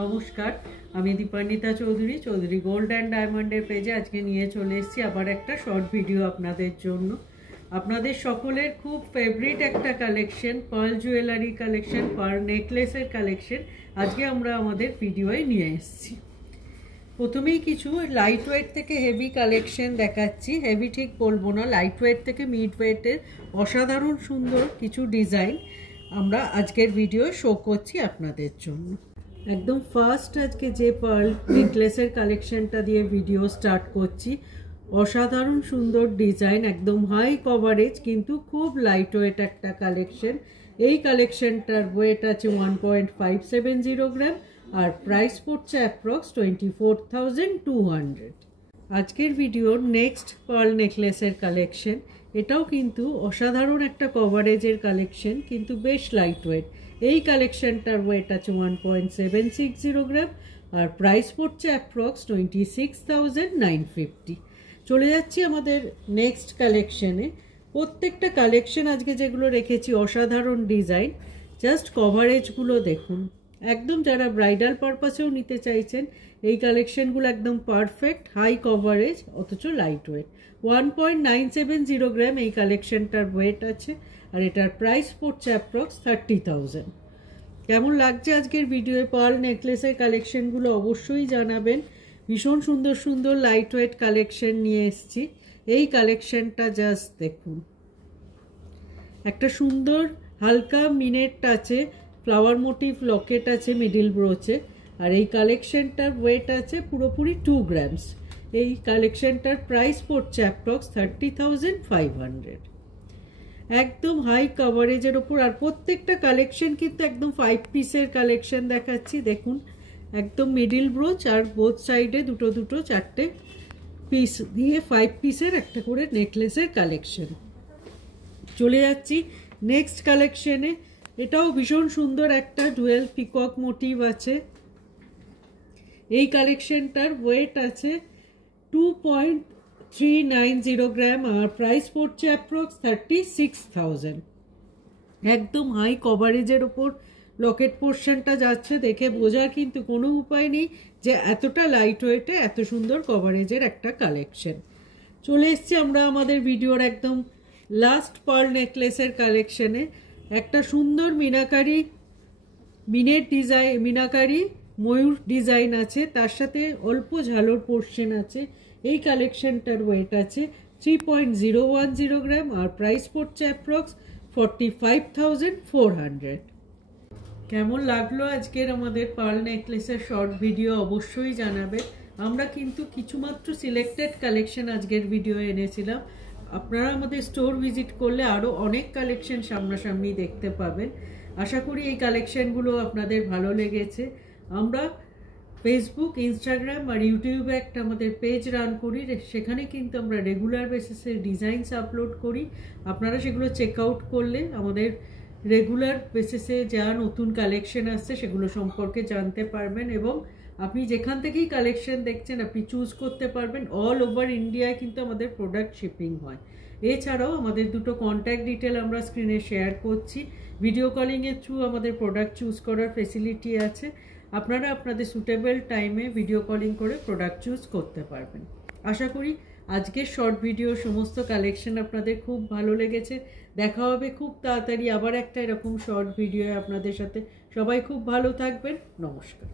নমস্কার, আমি Dipanwita Chowdhury Chowdhury gold and ডায়মন্ডের পেজে আজকে নিয়ে চলে এসেছি আবার একটা শর্ট ভিডিও আপনাদের জন্য। আপনাদের সকলের খুব ফেভারিট একটা collection, pearl jewellery collection, pearl নেকলেসের কালেকশন আজকে আমরা আমাদের ভিডিওয়ে নিয়ে এসেছি। প্রথমেই কিছু লাইট ওয়েট থেকে হেভি কালেকশন দেখাচ্ছি। হেভি ঠিক বলবো না, লাইট ওয়েট থেকে মিড ওয়েটের অসাধারণ সুন্দর কিছু ডিজাইন আমরা আজকের ভিডিও শো করছি আপনাদের জন্য। একদম ফার্স্ট আজকে যে পার্ল নেকলেসের কালেকশনটা দিয়ে ভিডিও স্টার্ট করছি। অসাধারণ সুন্দর ডিজাইন, একদম হাই কভারেজ কিন্তু খুব লাইট ওয়েট একটা কালেকশন। এই কালেকশনটার ওয়েট আছে 1.570 গ্রাম আর প্রাইস পড়ছে অ্যাপ্রক্স 24,200। আজকের ভিডিওর নেক্সট পার্ল নেকলেসের কালেকশন, এটাও কিন্তু অসাধারণ একটা কভারেজের কালেকশন কিন্তু বেশ লাইট ওয়েট। এই কালেকশনটার ওয়েট আছে 1.760 গ্রাম আর প্রাইস পড়ছে অ্যাপ্রক্স 26,950। চলে যাচ্ছি আমাদের নেক্সট কালেকশনে। প্রত্যেকটা কালেকশন আজকে যেগুলো রেখেছি অসাধারণ ডিজাইন, জাস্ট কভারেজগুলো দেখুন। একদম যারা ব্রাইডাল পারপাসেও নিতে চাইছেন এই কালেকশনগুলো একদম পারফেক্ট, হাই কভারেজ অথচ লাইট ওয়েট। 1.970 গ্রাম এই কালেকশনটার ওয়েট আছে আর এটার প্রাইস পড়ছে অ্যাপ্রক্স 30,000। কেমন লাগছে আজকের ভিডিওয়ে পার্ল নেকলেসের কালেকশনগুলো অবশ্যই জানাবেন। ভীষণ সুন্দর সুন্দর লাইট ওয়েট কালেকশন নিয়ে এসেছি। এই কালেকশনটা জাস্ট দেখুন, একটা সুন্দর হালকা মিনেট আছে, ফ্লাওয়ার মোটিভ লকেট আছে মিডিল ব্রোচে আর এই কালেকশনটার ওয়েট আছে পুরোপুরি 2 গ্রামস। এই কালেকশনটার প্রাইস পড়ছে অ্যাপ্রক্স 30,500। একদম হাই কভারেজের ওপর আর প্রত্যেকটা কালেকশন কিন্তু একদম 5 পিসের কালেকশন দেখাচ্ছি। দেখুন একদম মিডিল ব্রোচ আর বোথ সাইডে দুটো দুটো চারটে পিস দিয়ে 5 পিসের একটা করে নেকলেসের কালেকশন। চলে যাচ্ছি নেক্সট কালেকশনে। এটাও ভীষণ সুন্দর একটা ডুয়েল পিকক মোটিভ আছে। এই কালেকশনটার ওয়েট আছে 2.390 গ্রাম আর প্রাইস পড়ছে অ্যাপ্রক্স 36,000। একদম হাই কভারেজের ওপর লকেট পোর্শনটা যাচ্ছে, দেখে বোঝার কিন্তু কোনো উপায় নেই যে এতটা লাইট ওয়েটে এত সুন্দর কভারেজের একটা কালেকশন। চলে এসছি আমরা আমাদের ভিডিওর একদম লাস্ট পার্ল নেকলেসের কালেকশনে। একটা সুন্দর মিনাকারি মিনেট ডিজাইন, মিনাকারি ময়ূর ডিজাইন আছে, তার সাথে অল্প ঝালোর পোর্শন আছে। এই কালেকশনটার ওয়েট আছে 3.010 গ্রাম আর প্রাইস পড়ছে অ্যাপ্রক্স 45,400। কেমন লাগলো আজকের আমাদের পার্ল নেকলেসের শর্ট ভিডিও অবশ্যই জানাবেন। আমরা কিন্তু কিছুমাত্র সিলেক্টেড কালেকশন আজকের ভিডিও এনেছিলাম। আপনারা আমাদের স্টোর ভিজিট করলে আরও অনেক কালেকশন সামনাসামনি দেখতে পাবেন। আশা করি এই কালেকশনগুলো আপনাদের ভালো লেগেছে। আমরা ফেসবুক, ইনস্টাগ্রাম আর ইউটিউবে একটা আমাদের পেজ রান করি, সেখানে কিন্তু আমরা রেগুলার বেসিসে ডিজাইনস আপলোড করি। আপনারা সেগুলো চেক আউট করলে আমাদের রেগুলার বেসিসে যা নতুন কালেকশন আসছে সেগুলো সম্পর্কে জানতে পারবেন এবং আপনি যেখান থেকেই কালেকশন দেখছেন আপনি চুজ করতে পারবেন। অল ওভার ইন্ডিয়ায় কিন্তু আমাদের প্রোডাক্ট শিপিং হয়। এছাড়াও আমাদের দুটো কন্ট্যাক্ট ডিটেল আমরা স্ক্রিনে শেয়ার করছি। ভিডিও কলিংয়ের থ্রু আমাদের প্রোডাক্ট চুজ করার ফেসিলিটি আছে। আপনারা আপনাদের সুটেবল টাইমে ভিডিও কলিং করে প্রোডাক্ট চুজ করতে পারবেন। আশা করি আজকের শর্ট ভিডিও সমস্ত কালেকশন আপনাদের খুব ভালো লেগেছে। দেখা হবে খুব তাড়াতাড়ি আবার একটা এরকম শর্ট ভিডিও আপনাদের সাথে। সবাই খুব ভালো থাকবেন। নমস্কার।